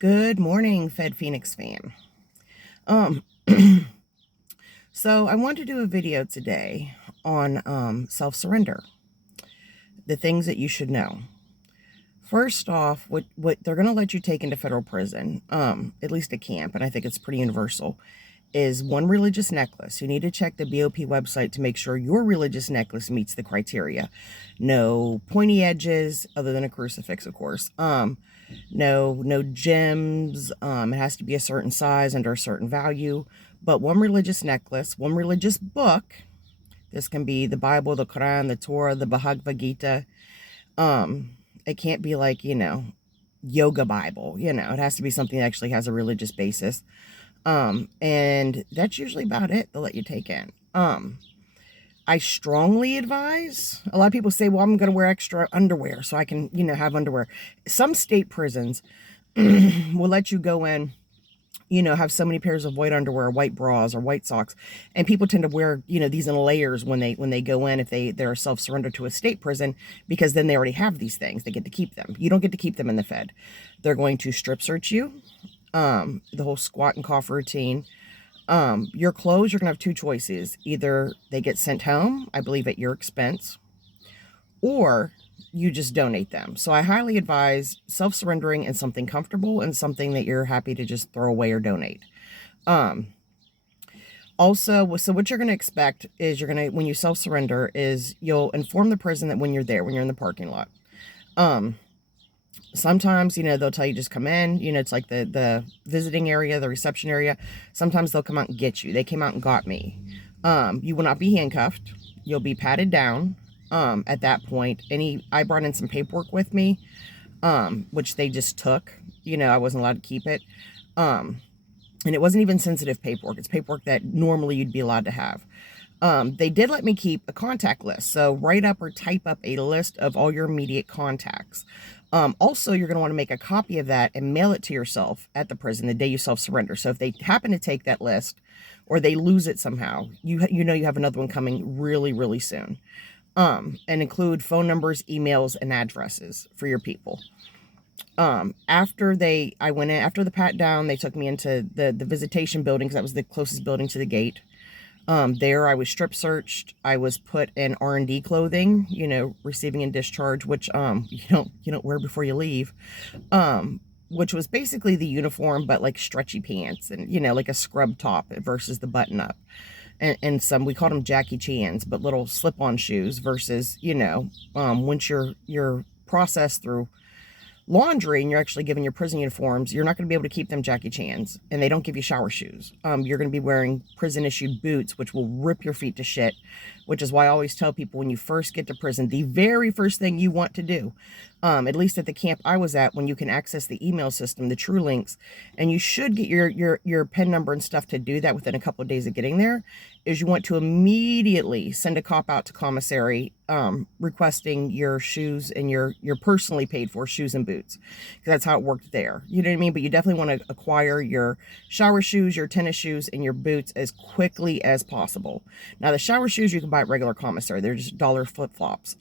Good morning, Fed Phoenix fam. Um, so I want to do a video today on self-surrender, the things that you should know. First off, what they're going to let you take into federal prison, at least a camp, and I think it's pretty universal, is one religious necklace. You need to check the BOP website to make sure your religious necklace meets the criteria. No pointy edges, other than a crucifix, of course. No gems. It has to be a certain size under a certain value. But one religious necklace, one religious book. This can be the Bible, the Quran, the Torah, the Bhagavad Gita. It can't be like, yoga Bible. It has to be something that actually has a religious basis. And that's usually about it they'll let you take in. I strongly advise, a lot of people say, well, I'm going to wear extra underwear so I can, have underwear. Some state prisons will let you go in, have so many pairs of white underwear, white bras, or white socks. And people tend to wear, these in layers when they go in, if they're self-surrender to a state prison, because then they already have these things. They get to keep them. You don't get to keep them in the Fed. They're going to strip search you, the whole squat and cough routine. Your clothes, you're gonna have two choices. Either they get sent home, I believe at your expense, or you just donate them. So I highly advise self-surrendering in something comfortable and something that you're happy to just throw away or donate. Also, so what you're going to expect is when you self-surrender, is you'll inform the prison that when you're there, when you're in the parking lot. Sometimes, they'll tell you just come in, it's like the visiting area, the reception area. Sometimes they'll come out and get you. They came out and got me. You will not be handcuffed. You'll be patted down. At that point, I brought in some paperwork with me, which they just took, I wasn't allowed to keep it. And it wasn't even sensitive paperwork. It's paperwork that normally you'd be allowed to have. They did let me keep a contact list. So write up or type up a list of all your immediate contacts. Also, you're going to want to make a copy of that and mail it to yourself at the prison the day you self-surrender. So if they happen to take that list or they lose it somehow, you have another one coming really, really soon. And include phone numbers, emails, and addresses for your people. After the pat down, they took me into the visitation building, because that was the closest building to the gate. There I was strip searched. I was put in R&D clothing, receiving and discharge, which, you don't wear before you leave. Which was basically the uniform, but like stretchy pants and, like a scrub top versus the button up. And some, we called them Jackie Chan's, but little slip-on shoes versus, once you're processed through laundry and you're actually given your prison uniforms, you're not going to be able to keep them Jackie Chan's, and they don't give you shower shoes. You're going to be wearing prison issued boots, which will rip your feet to shit, which is why I always tell people, when you first get to prison, the very first thing you want to do, at least at the camp I was at, when you can access the email system, the True Links, and you should get your PIN number and stuff to do that within a couple of days of getting there, is you want to immediately send a cop out to commissary, requesting your shoes and your personally paid for shoes and boots, because that's how it worked there. You know what I mean? But you definitely want to acquire your shower shoes, your tennis shoes, and your boots as quickly as possible. Now, the shower shoes you can buy at regular commissary. They're just dollar flip-flops.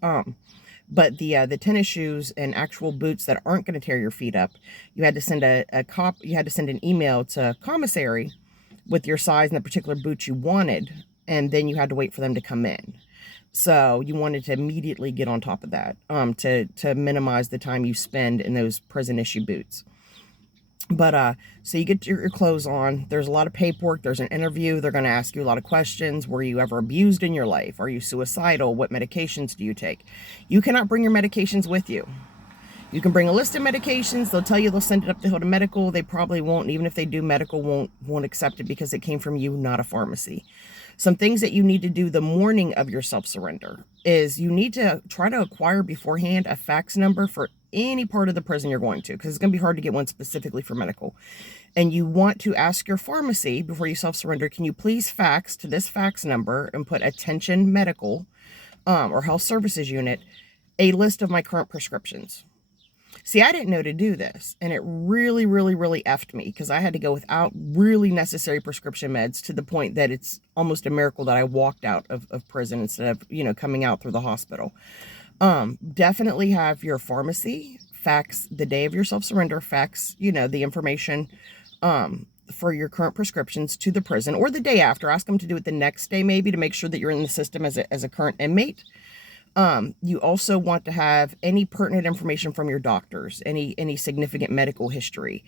But the tennis shoes and actual boots that aren't going to tear your feet up, you had to send you had to send an email to commissary with your size and the particular boots you wanted, and then you had to wait for them to come in. So you wanted to immediately get on top of that, to minimize the time you spend in those prison issue boots. But so you get your clothes on. There's a lot of paperwork. There's an interview. They're going to ask you a lot of questions. Were you ever abused in your life? Are you suicidal? What medications do you take? You cannot bring your medications with you. You can bring a list of medications. They'll tell you they'll send it up the hill to medical. They probably won't. Even if they do, medical won't accept it, because it came from you, not a pharmacy. Some things that you need to do the morning of your self-surrender is you need to try to acquire beforehand a fax number for any part of the prison you're going to, because it's going to be hard to get one specifically for medical. And you want to ask your pharmacy before you self-surrender, can you please fax to this fax number and put attention medical, or health services unit, a list of my current prescriptions. See, I didn't know to do this, and it really, really, really effed me, because I had to go without really necessary prescription meds, to the point that it's almost a miracle that I walked out of prison instead of, coming out through the hospital. Definitely have your pharmacy fax the day of your self-surrender, fax, the information for your current prescriptions to the prison, or the day after. Ask them to do it the next day, maybe, to make sure that you're in the system as a current inmate. You also want to have any pertinent information from your doctors, any significant medical history,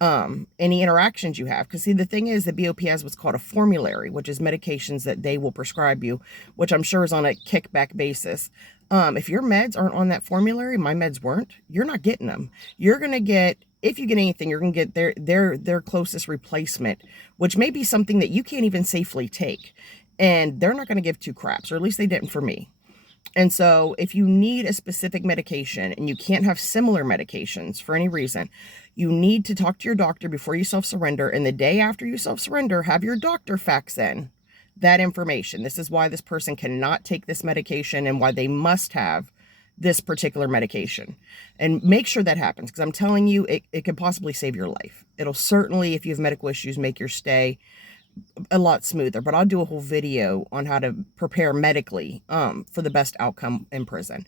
any interactions you have. Because see, the thing is, the BOP has what's called a formulary, which is medications that they will prescribe you, which I'm sure is on a kickback basis. If your meds aren't on that formulary, my meds weren't, you're not getting them. You're going to get, if you get anything, you're going to get their closest replacement, which may be something that you can't even safely take. And they're not going to give two craps, or at least they didn't for me. And so if you need a specific medication and you can't have similar medications for any reason, you need to talk to your doctor before you self-surrender. And the day after you self-surrender, have your doctor fax in that information. This is why this person cannot take this medication and why they must have this particular medication. And make sure that happens, because I'm telling you, it could possibly save your life. It'll certainly, if you have medical issues, make your stay a lot smoother. But I'll do a whole video on how to prepare medically for the best outcome in prison.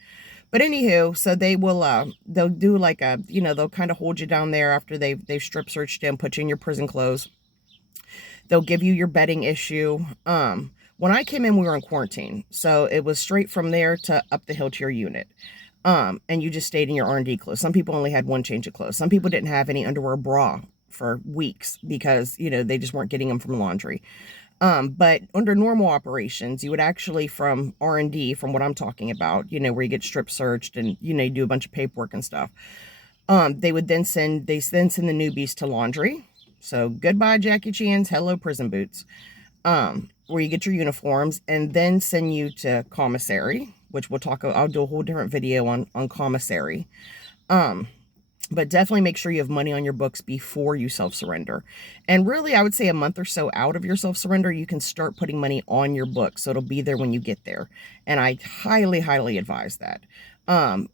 But anywho, so they will they'll do like a, they'll kind of hold you down there after they've strip searched you and put you in your prison clothes. They'll give you your bedding issue. When I came in, we were in quarantine, so it was straight from there to up the hill to your unit. And you just stayed in your R&D clothes. Some people only had one change of clothes. Some people didn't have any underwear or bra for weeks because, they just weren't getting them from laundry. But under normal operations, you would actually, from R&D, from what I'm talking about, where you get strip searched and, you do a bunch of paperwork and stuff. They then send the newbies to laundry. So goodbye, Jackie Chan's, hello, prison boots, where you get your uniforms, and then send you to commissary, which I'll do a whole different video on commissary. But definitely make sure you have money on your books before you self-surrender. And really, I would say a month or so out of your self-surrender, you can start putting money on your books, so it'll be there when you get there. And I highly, highly advise that.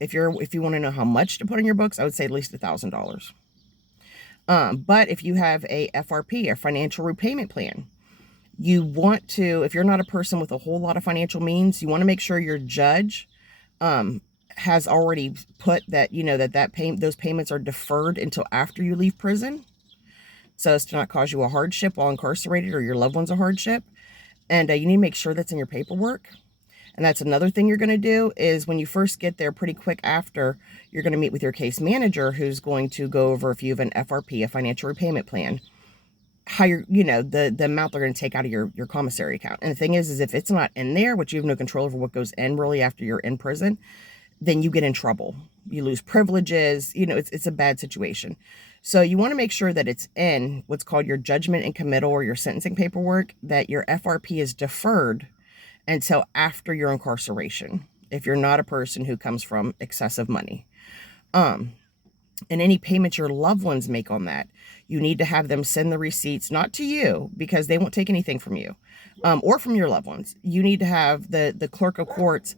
If you want to know how much to put on your books, I would say at least $1,000. But if you have a FRP, a financial repayment plan, you want to, if you're not a person with a whole lot of financial means, you want to make sure your judge has already put that, those payments are deferred until after you leave prison, so as to not cause you a hardship while incarcerated, or your loved ones a hardship. And you need to make sure that's in your paperwork. And that's another thing you're going to do, is when you first get there, pretty quick after, you're going to meet with your case manager, who's going to go over, if you have an FRP, a financial repayment plan, how you're, the amount they're going to take out of your commissary account. And the thing is if it's not in there, which you have no control over what goes in really after you're in prison, then you get in trouble. You lose privileges. It's a bad situation. So you want to make sure that it's in what's called your judgment and committal, or your sentencing paperwork, that your FRP is deferred until after your incarceration, if you're not a person who comes from excessive money. And any payments your loved ones make on that, you need to have them send the receipts, not to you, because they won't take anything from you, or from your loved ones. You need to have the clerk of courts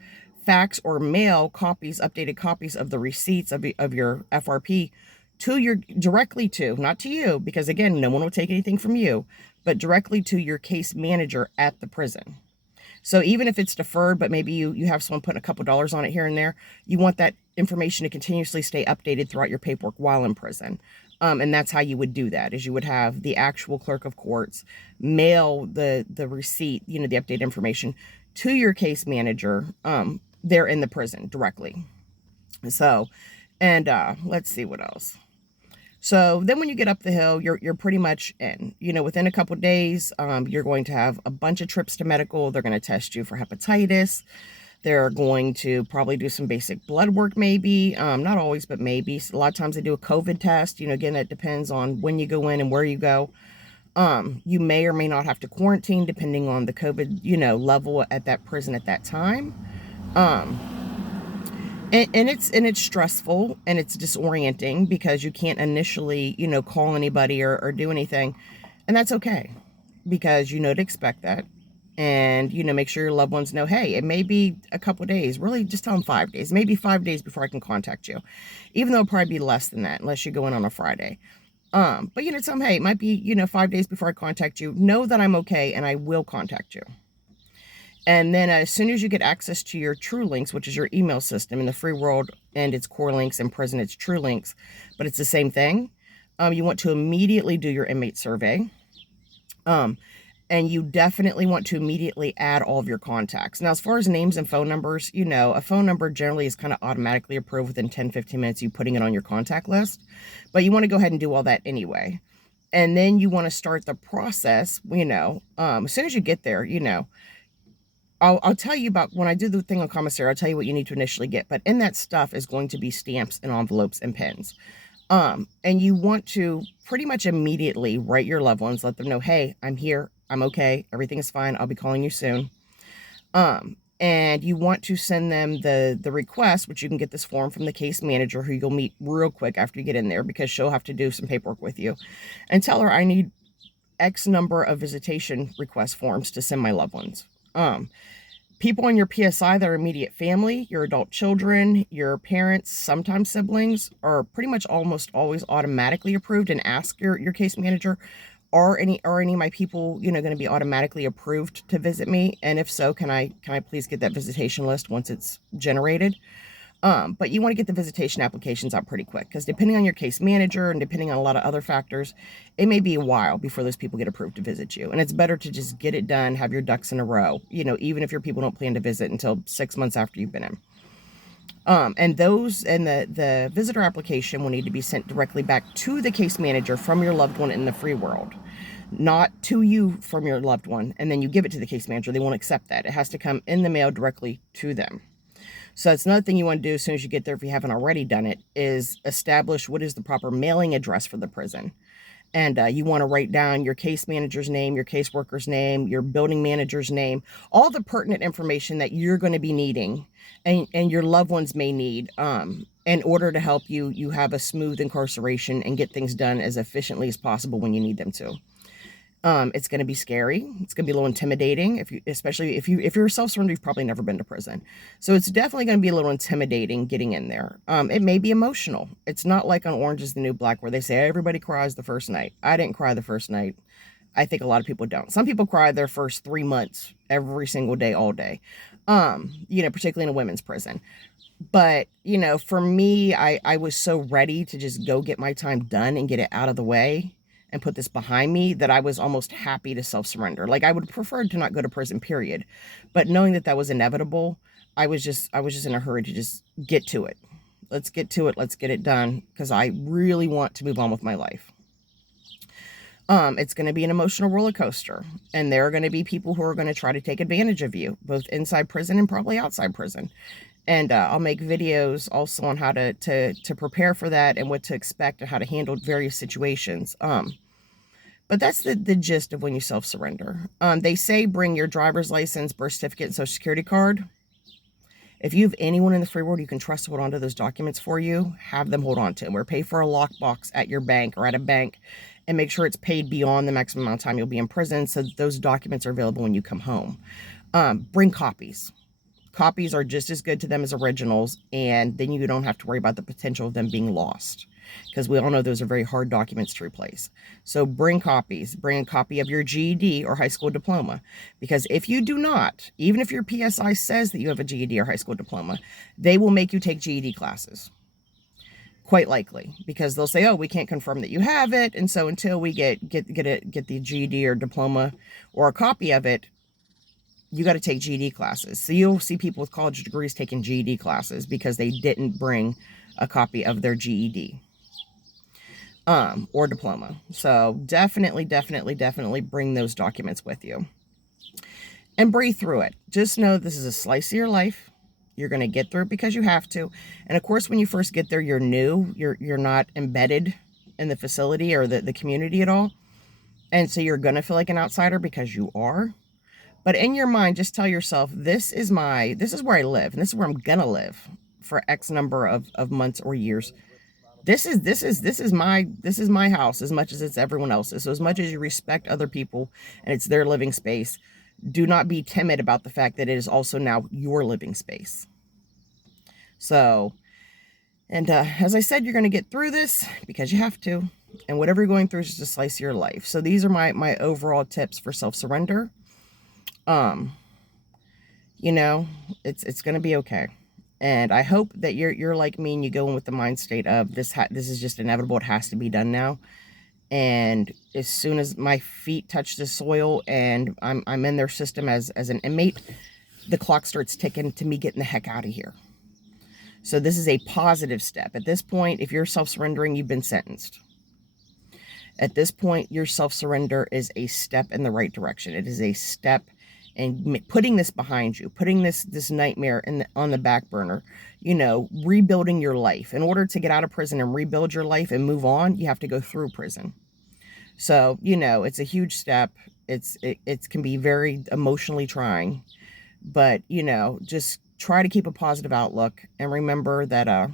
fax or mail updated copies of the receipts of your FRP directly to, not to you, because again, no one will take anything from you, but directly to your case manager at the prison. So even if it's deferred, but maybe you have someone putting a couple dollars on it here and there, you want that information to continuously stay updated throughout your paperwork while in prison. And that's how you would do that, is you would have the actual clerk of courts mail the receipt, the updated information to your case manager there in the prison directly. So, and let's see what else. So then when you get up the hill, you're pretty much in. Within a couple of days, you're going to have a bunch of trips to medical. They're going to test you for hepatitis. They're going to probably do some basic blood work, maybe. Not always, but maybe. A lot of times they do a COVID test. Again, that depends on when you go in and where you go. You may or may not have to quarantine depending on the COVID, level at that prison at that time. And it's stressful and it's disorienting, because you can't initially, call anybody or do anything. And that's okay, because to expect that. And, make sure your loved ones know, hey, it may be a couple of days. Really, just tell them 5 days, maybe 5 days before I can contact you. Even though it'll probably be less than that, unless you go in on a Friday. But, tell them, hey, it might be, 5 days before I contact you. Know that I'm okay and I will contact you. And then as soon as you get access to your True Links, which is your email system in the free world and it's core links, in prison it's true links, but it's the same thing. You want to immediately do your inmate survey. And you definitely want to immediately add all of your contacts. Now, as far as names and phone numbers, you know, a phone number generally is kind of automatically approved within 10-15 minutes, you putting it on your contact list. But you want to go ahead and do all that anyway. And then you want to start the process, you know, as soon as you get there, you know, I'll tell you about when I do the thing on commissary, I'll tell you what you need to initially get. But in that stuff is going to be stamps and envelopes and pens. And you want to pretty much immediately write your loved ones, let them know, hey, I'm here, I'm okay, everything is fine, I'll be calling you soon. And you want to send them the request, which you can get this form from the case manager, who you'll meet real quick after you get in there, because she'll have to do some paperwork with you, and tell her I need X number of visitation request forms to send my loved ones. People in your PSI that are immediate family, your adult children, your parents, sometimes siblings, are pretty much almost always automatically approved. And ask your case manager, are any of my people, you know, going to be automatically approved to visit me? And if so, can I please get that visitation list once it's generated? But you want to get the visitation applications out pretty quick, because depending on your case manager and depending on a lot of other factors, it may be a while before those people get approved to visit you. And it's better to just get it done, have your ducks in a row, you know, even if your people don't plan to visit until 6 months after you've been in. And the visitor application will need to be sent directly back to the case manager from your loved one in the free world, not to you from your loved one, and then you give it to the case manager. They won't accept that. It has to come in the mail directly to them. So that's another thing you want to do as soon as you get there, if you haven't already done it, is establish what is the proper mailing address for the prison. And you want to write down your case manager's name, your caseworker's name, your building manager's name, all the pertinent information that you're going to be needing and your loved ones may need in order to help you have a smooth incarceration and get things done as efficiently as possible when you need them to. It's going to be scary. It's going to be a little intimidating. Especially if you're a self-surrender, you've probably never been to prison. So it's definitely going to be a little intimidating getting in there. It may be emotional. It's not like on Orange is the New Black, where they say everybody cries the first night. I didn't cry the first night. I think a lot of people don't. Some people cry their first 3 months, every single day, all day. You know, particularly in a women's prison. But, you know, for me, I was so ready to just go get my time done and get it out of the way and put this behind me that I was almost happy to self-surrender. Like, I would prefer to not go to prison, period. But knowing that that was inevitable, I was just in a hurry to just get to it. Let's get to it. Let's get it done, because I really want to move on with my life. It's going to be an emotional roller coaster, and there are going to be people who are going to try to take advantage of you, both inside prison and probably outside prison. And I'll make videos also on how to prepare for that and what to expect and how to handle various situations. But that's the gist of when you self-surrender. They say bring your driver's license, birth certificate, and social security card. If you have anyone in the free world you can trust to hold on to those documents for you, have them hold on to them. Or pay for a lockbox at your bank or at a bank, and make sure it's paid beyond the maximum amount of time you'll be in prison, so that those documents are available when you come home. Bring copies. Copies are just as good to them as originals, and then you don't have to worry about the potential of them being lost, because we all know those are very hard documents to replace. So bring copies. Bring a copy of your GED or high school diploma, because if you do not, even if your PSI says that you have a GED or high school diploma, they will make you take GED classes. Quite likely, because they'll say, oh, we can't confirm that you have it, and so until we get the GED or diploma or a copy of it, you got to take GED classes. So you'll see people with college degrees taking GED classes because they didn't bring a copy of their GED or diploma. So definitely bring those documents with you. And breathe through it. Just know this is a slice of your life. You're going to get through it because you have to. And of course, when you first get there, you're new. You're not embedded in the facility or the community at all. And so you're going to feel like an outsider because you are. But in your mind, just tell yourself, this is where I live, and this is where I'm gonna live for X number of months or years. This is my house as much as it's everyone else's. So as much as you respect other people and it's their living space, do not be timid about the fact that it is also now your living space. So, and as I said, you're gonna get through this because you have to. And whatever you're going through is just a slice of your life. So these are my overall tips for self-surrender. You know, it's going to be okay. And I hope that you're like me and you go in with the mind state of this is just inevitable. It has to be done now. And as soon as my feet touch the soil and I'm in their system as an inmate, the clock starts ticking to me getting the heck out of here. So this is a positive step. At this point, if you're self-surrendering, you've been sentenced. At this point, your self-surrender is a step in the right direction. It is a step in putting this behind you, putting this nightmare on the back burner, you know, rebuilding your life. In order to get out of prison and rebuild your life and move on, you have to go through prison. So, you know, it's a huge step. It can be very emotionally trying, but, you know, just try to keep a positive outlook and remember that,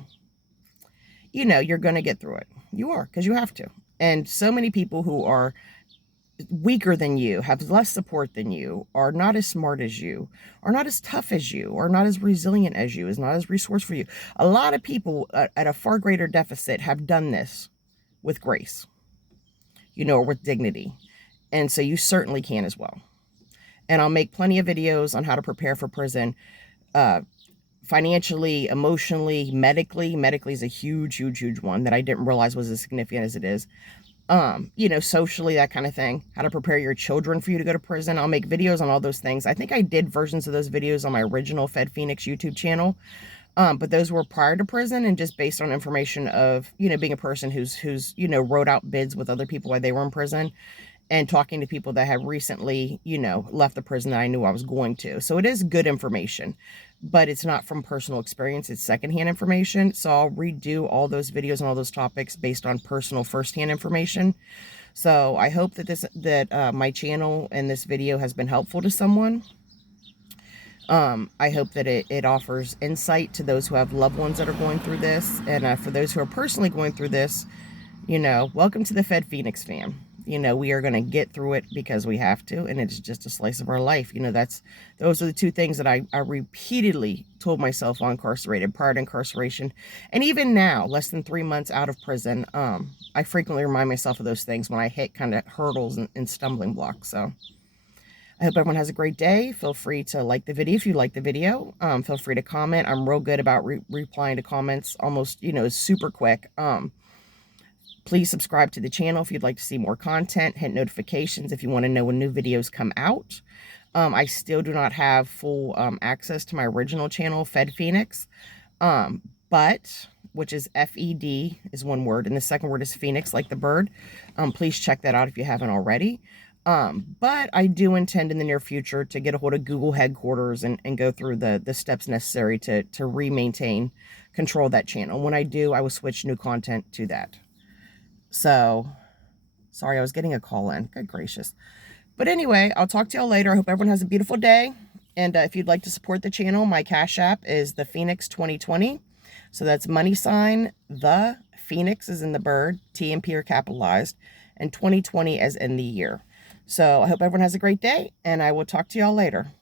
you know, you're going to get through it. You are, because you have to. And so many people who are weaker than you, have less support than you, are not as smart as you, are not as tough as you, are not as resilient as you, is not as resourceful for you. A lot of people at a far greater deficit have done this with grace, you know, or with dignity. And so you certainly can as well. And I'll make plenty of videos on how to prepare for prison, financially, emotionally, medically. Medically is a huge one that I didn't realize was as significant as it is. You know, socially, that kind of thing, how to prepare your children for you to go to prison. I'll make videos on all those things. I think I did versions of those videos on my original Fed Phoenix YouTube channel. But those were prior to prison and just based on information of, you know, being a person who's, you know, wrote out bids with other people while they were in prison and talking to people that had recently, you know, left the prison that I knew I was going to. So it is good information, but it's not from personal experience. It's secondhand information. So I'll redo all those videos and all those topics based on personal firsthand information. So I hope that my channel and this video has been helpful to someone. I hope that it offers insight to those who have loved ones that are going through this. And for those who are personally going through this, you know, welcome to the Fed Phoenix fam. You know, we are going to get through it because we have to, and it's just a slice of our life. You know, those are the two things that I repeatedly told myself while incarcerated, prior to incarceration. And even now, less than 3 months out of prison, I frequently remind myself of those things when I hit kind of hurdles and stumbling blocks. So I hope everyone has a great day. Feel free to like the video if you like the video. Feel free to comment. I'm real good about replying to comments, almost, you know, super quick. Please subscribe to the channel if you'd like to see more content. Hit notifications if you want to know when new videos come out. I still do not have full access to my original channel, Fed Phoenix, but which is F-E-D is one word, and the second word is Phoenix, like the bird. Please check that out if you haven't already. But I do intend in the near future to get a hold of Google headquarters and go through the steps necessary to re-maintain control of that channel. When I do, I will switch new content to that. So, sorry, I was getting a call in. Good gracious. But anyway, I'll talk to y'all later. I hope everyone has a beautiful day. And if you'd like to support the channel, my Cash App is the Phoenix 2020. So that's money sign, the Phoenix is in the bird, T and P are capitalized, and 2020 as in the year. So I hope everyone has a great day, and I will talk to y'all later.